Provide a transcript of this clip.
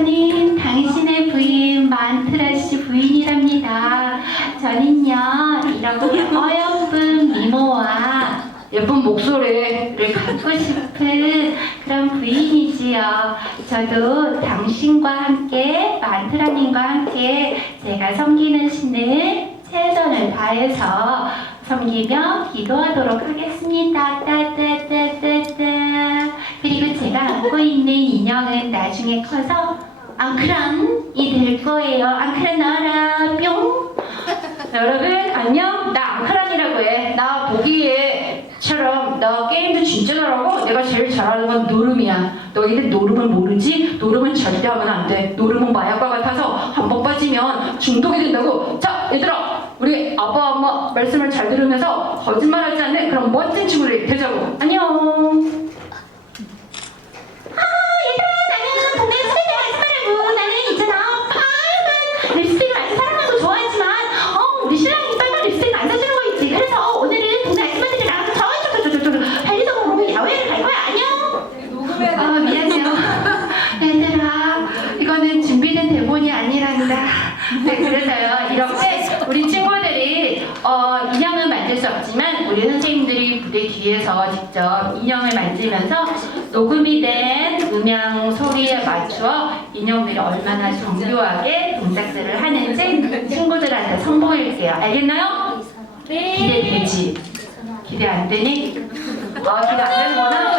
저는 당신의 부인 만트라 씨 부인이랍니다. 저는요 이렇게 어여쁜 미모와 예쁜 목소리를 갖고 싶은 그런 부인이지요. 저도 당신과 함께 만트라님과 함께 제가 섬기는 신을 최선을 다해서 섬기며 기도하도록 하겠습니다. 따따따따따. 그리고 제가 안고 있는 인형은 나중에 커서 앙크란이 될 거예요. 앙크란 나와라 뿅. 여러분 안녕. 나 앙크란이라고 해. 나 보기에처럼 나 게임도 진짜 잘하고 내가 제일 잘하는 건 노름이야. 너희들 노름을 모르지? 노름은 절대 하면 안 돼. 노름은 마약과 같아서 한 번 빠지면 중독이 된다고. 자 얘들아 우리 아빠 엄마 말씀을 잘 들으면서 거짓말하지 않는 그런 멋진 친구들이 되자고. 안녕. 그래서요, 이렇게 우리 친구들이 어, 인형을 만들 수 없지만 우리 선생님들이 무대 뒤에서 직접 인형을 만들면서 녹음이 된 음향 소리에 맞추어 인형들이 얼마나 정교하게 동작들을 하는지 친구들한테 선보일게요. 알겠나요? 기대되지? 기대 안 되니? 어, 기대 안 되는 거는